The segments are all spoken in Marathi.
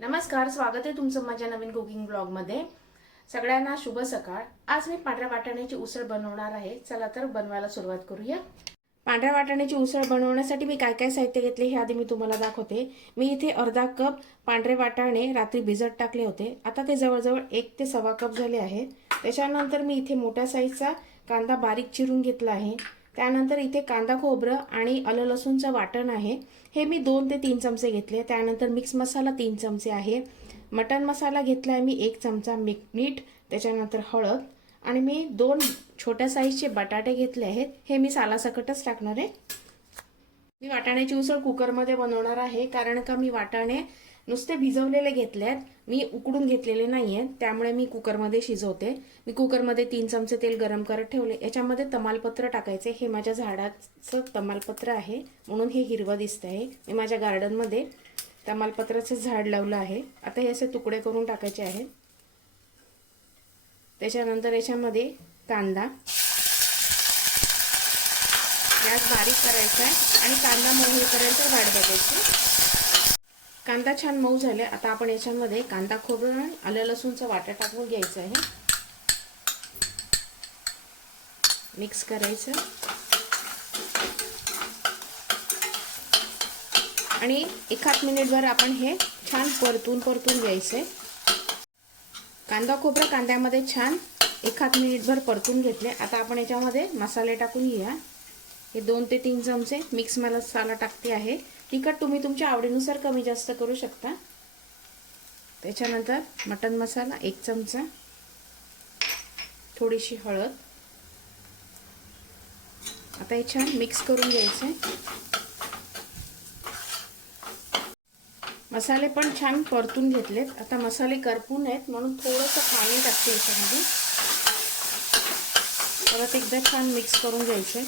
नमस्कार स्वागत आहे तुमचं माझ्या नवीन कुकिंग ब्लॉगमध्ये सगळ्यांना शुभ सकाळ. आज मी पांढऱ्या वाटाण्याची उसळ बनवणार आहे. चला तर बनवायला सुरुवात करूया. पांढऱ्या वाटाण्याची उसळ बनवण्यासाठी मी काय काय साहित्य घेतले हे आधी मी तुम्हाला दाखवते. मी इथे अर्धा कप पांढरे वाटाणे रात्री भिजत टाकले होते. आता ते जवळजवळ एक ते सव्वा कप झाले आहेत. त्याच्यानंतर मी इथे मोठ्या साईजचा कांदा बारीक चिरून घेतला आहे. त्यानंतर इथे कांदा खोबरं आणि आलं लसूणचं वाटण आहे. हे मी दोन ते तीन चमचे घेतले. त्यानंतर मिक्स मसाला तीन चमचे आहे. मटन मसाला घेतला आहे मी एक चमचा मिक मीठ त्याच्यानंतर हळद आणि मी दोन छोट्या साईजचे बटाटे घेतले आहेत. हे मी सालासकटच टाकणार आहे. मी वाटाण्याची उसळ कुकरमध्ये बनवणार आहे. कारण का मी वाटाणे नुसते भिजवलेले घेतले आहेत मी उकडून घेतलेले नाही आहेत त्यामुळे मी कुकरमध्ये शिजवते. मी कुकरमध्ये तीन चमचे तेल गरम करत ठेवले. याच्यामध्ये तमालपत्र टाकायचे. हे माझ्या झाडाचं तमालपत्र आहे म्हणून हे हिरवं दिसतं आहे मी माझ्या गार्डनमध्ये तमालपत्राचं झाड लावलं आहे. आता हे असे तुकडे करून टाकायचे आहेत. त्याच्यानंतर याच्यामध्ये कांदा. गॅस बारीक करायचा आहे आणि कांदा मोहळीपर्यंत वाढ बघायची. कांदा छान मऊ झाले. आता आपण याच्यामध्ये कांदा खोबरं आणि आलं लसूणचा वाटा टाकून घ्यायचं आहे. मिक्स करायचं. आणि एखाद मिनिटभर आपण हे छान परतून परतून घ्यायचं. आहे कांदा खोबरं कांद्यामध्ये छान एखाद मिनिटभर परतून घेतले. आता आपण याच्यामध्ये मसाले टाकून घेऊया. हे दोन ते तीन चमचे मिक्स मसाला टाकते आहे. तिखट तुम्ही तुमच्या आवडीनुसार कमी जास्त करू शकता. त्याच्यानंतर मटन मसाला एक चमचा. थोडीशी हळद. आता हे छान मिक्स करून घ्यायचे. मसाले पण छान परतून घेतलेत. आता मसाले करपून आहेत म्हणून थोडंसं पाणी टाकते याच्यामध्ये. परत एकदा छान मिक्स करून घ्यायचे.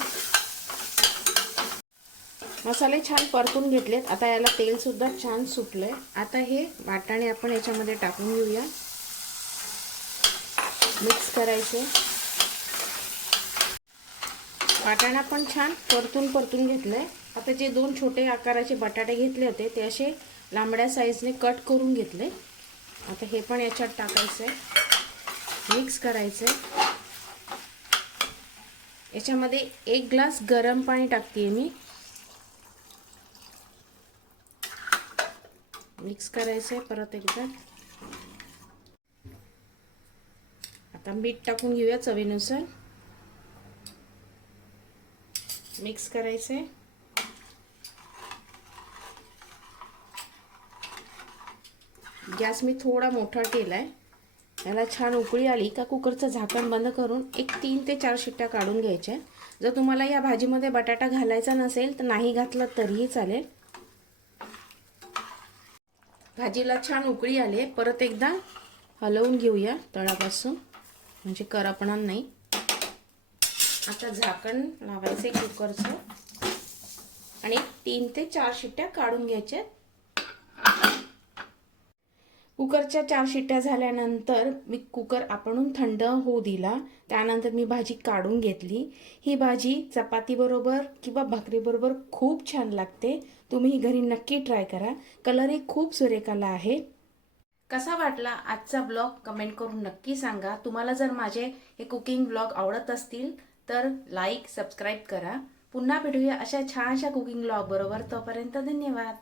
मसाले छान परतून घेतलेत. आता याला तेलसुद्धा छान सुटलं आहे आता हे वाटाणे आपण याच्यामध्ये टाकून घेऊया. मिक्स करायचे. वाटाणा पण छान परतून परतून घेतलं आहे आता जे दोन छोटे आकाराचे बटाटे घेतले होते ते असे लांबड्या साईजने कट करून घेतले. आता हे पण याच्यात टाकायचं आहे मिक्स करायचं आहे याच्यामध्ये एक ग्लास गरम पाणी टाकते मी. मिक्स करायचं आहे परत एकदा. आता मीठ टाकून घेऊया चवीनुसार. मिक्स करायचं आहे गॅस मी थोडा मोठा केला आहे याला छान उकळी आली का कुकरचं झाकण बंद करून एक तीन ते चार शिट्ट्या काढून घ्यायच्या. जर तुम्हाला या भाजीमध्ये बटाटा घालायचा नसेल तर नाही घातला तरीही चालेल. भाजीला छान उकळी आले परत एकदा हलवून घेऊया तळापासून. म्हणजे करपणार नाही. आता झाकण लावायचे कुकरचं. आणि तीन ते चार शिट्ट्या काढून घ्यायच्या कुकरच्या चार शिट्ट्या झाल्यानंतर मी कुकर आपण थंड होऊ दिला. त्यानंतर मी भाजी काढून घेतली. ही भाजी चपातीबरोबर किंवा भाकरीबरोबर खूप छान लागते. तुम्ही ही घरी नक्की ट्राय करा. कलरही खूप सुरेखाला आहे. कसा वाटला आजचा ब्लॉग? कमेंट करून नक्की सांगा. तुम्हाला जर माझे हे कुकिंग ब्लॉग आवडत असतील तर लाईक सबस्क्राईब करा. पुन्हा भेटूया अशा छानशा कुकिंग ब्लॉगबरोबर तोपर्यंत धन्यवाद.